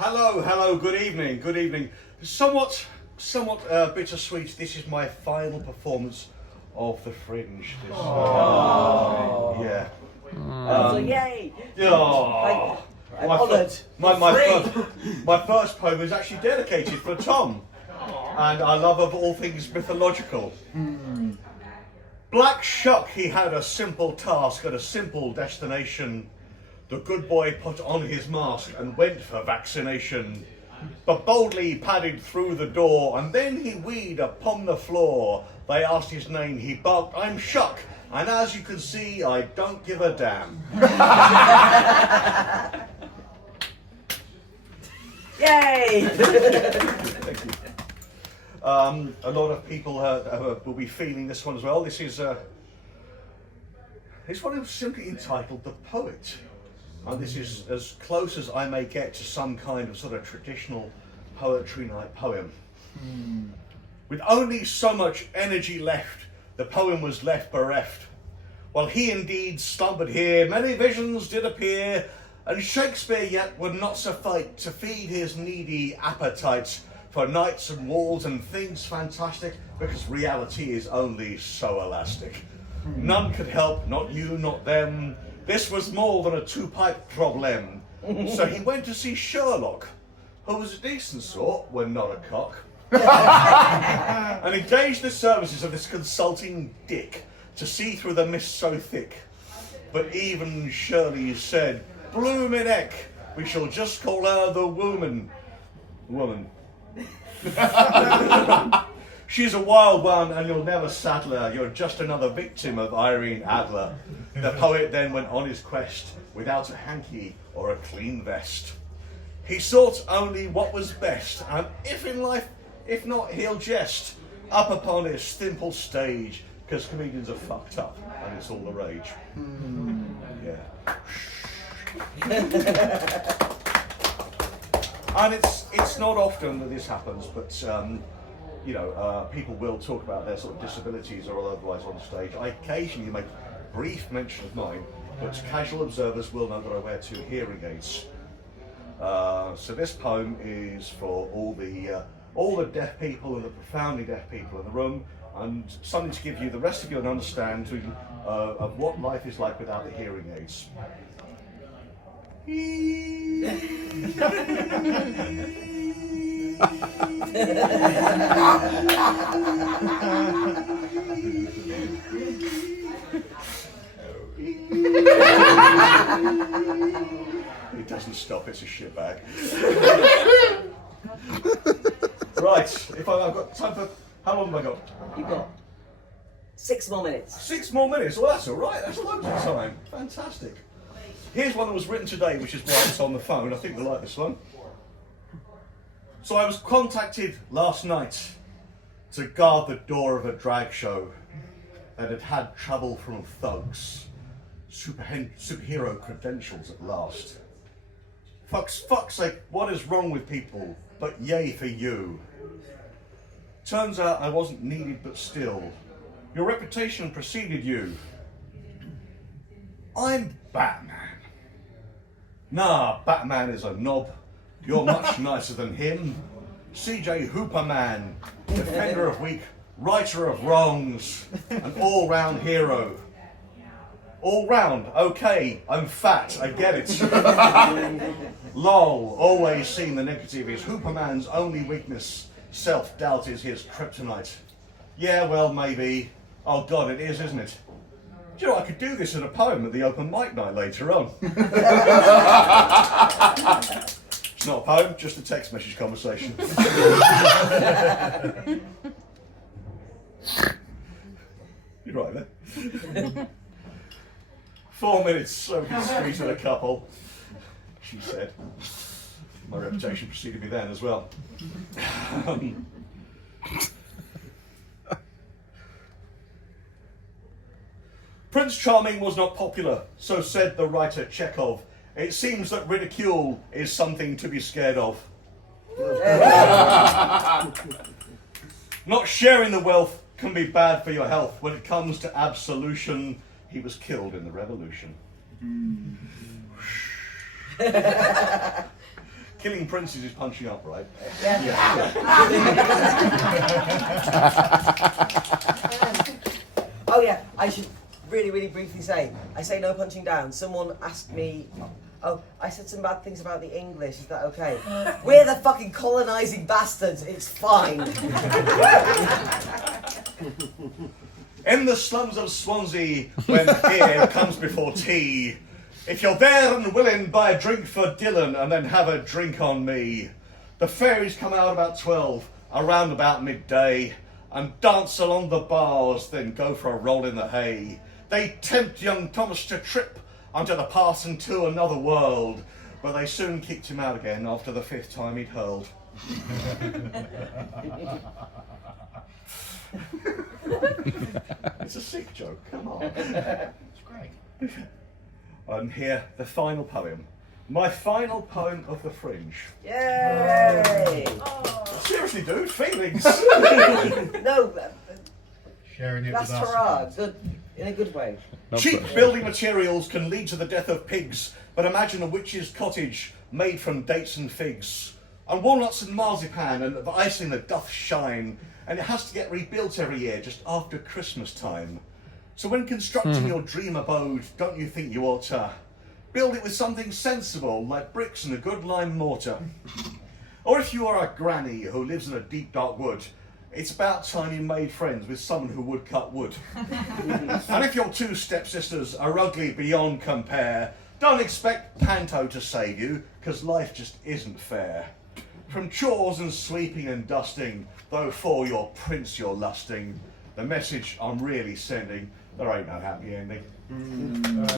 Hello, good evening. Somewhat bittersweet. This is my final performance of the Fringe. Yeah. Yay! Oh, I'm honoured. My first poem is actually dedicated for Tom, and I love of all things mythological. Black Shuck, he had a simple task and a simple destination. The good boy put on his mask and went for vaccination, but boldly padded through the door, and then he weed upon the floor. They asked his name, he barked, "I'm Shuck," and as you can see, I don't give a damn. Yay! Thank you. A lot of people will be feeling this one as well. This one is simply entitled "The Poet," and this is as close as I may get to some kind of sort of traditional poetry night poem. With only so much energy left, the poem was left bereft. While he indeed slumbered here, many visions did appear, and Shakespeare yet would not suffice to feed his needy appetites for knights and walls and things fantastic, because reality is only so elastic. None could help, not you, not them. This was more than a two-pipe problem. So he went to see Sherlock, who was a decent sort when not a cock, and engaged the services of this consulting dick to see through the mist so thick. But even Shirley said, "Bloomin' heck, we shall just call her the woman." She's a wild one and you'll never saddle her. You're just another victim of Irene Adler. The poet then went on his quest without a hanky or a clean vest. He sought only what was best, and if not, he'll jest up upon his simple stage, because comedians are fucked up and it's all the rage. Yeah. And it's not often that this happens, but people will talk about their sort of disabilities or otherwise on stage. I occasionally make brief mention of mine, but casual observers will know that I wear 2 hearing aids. So this poem is for all the deaf people and the profoundly deaf people in the room, and something to give you, the rest of you, an understanding of what life is like without the hearing aids. It doesn't stop, it's a shitbag. Right, I've got time for, how long have I got? You've got 6 more minutes. 6 more minutes, well that's alright, that's loads of time. Fantastic. Here's one that was written today, which is why it's on the phone. I think you'll like this one. So I was contacted last night to guard the door of a drag show that had had trouble from thugs. Superhero credentials at last. Fuck's sake, what is wrong with people? But yay for you. Turns out I wasn't needed, but still, your reputation preceded you. I'm Batman. Nah, Batman is a knob. You're much nicer than him. CJ Hooperman, defender of weak, righter of wrongs, an all-round hero. All round, okay, I'm fat, I get it. Lol, always seen the negative is Hooperman's only weakness. Self-doubt is his kryptonite. Yeah, well, maybe. Oh God, it is, isn't it? Do you know, I could do this in a poem at the open mic night later on. It's not a poem, just a text message conversation. You're right there. 4 minutes, so we can squeeze in a couple, she said. My reputation preceded me then as well. Prince Charming was not popular, so said the writer Chekhov. It seems that ridicule is something to be scared of. Not sharing the wealth can be bad for your health. When it comes to absolution, he was killed in the revolution. Killing princes is punching up, right? Oh yeah, I should really briefly say, I say no punching down. Someone asked me, oh, I said some bad things about the English, is that okay? We're the fucking colonising bastards, it's fine. In the slums of Swansea, when beer comes before tea, if you're there and willing, buy a drink for Dylan and then have a drink on me. The fairies come out about 12, around about midday, and dance along the bars, then go for a roll in the hay. They tempt young Thomas to trip onto the path into another world, but they soon kicked him out again after the 5th time he'd hurled. It's a sick joke, come on. It's great. And here, the final poem. My final poem of the Fringe. Yay! Seriously, dude, feelings. No, Sharing it that's with us. hurrah, good, in a good way. Cheap building materials can lead to the death of pigs, but imagine a witch's cottage made from dates and figs, and walnuts and marzipan, and the icing that doth shine, and it has to get rebuilt every year just after Christmas time. So when constructing your dream abode, don't you think you ought to build it with something sensible, like bricks and a good lime mortar? Or if you are a granny who lives in a deep dark wood, it's about time you made friends with someone who would cut wood. And if your 2 stepsisters are ugly beyond compare, don't expect Panto to save you, because life just isn't fair. From chores and sweeping and dusting, though for your prince you're lusting, the message I'm really sending, there ain't no happy ending.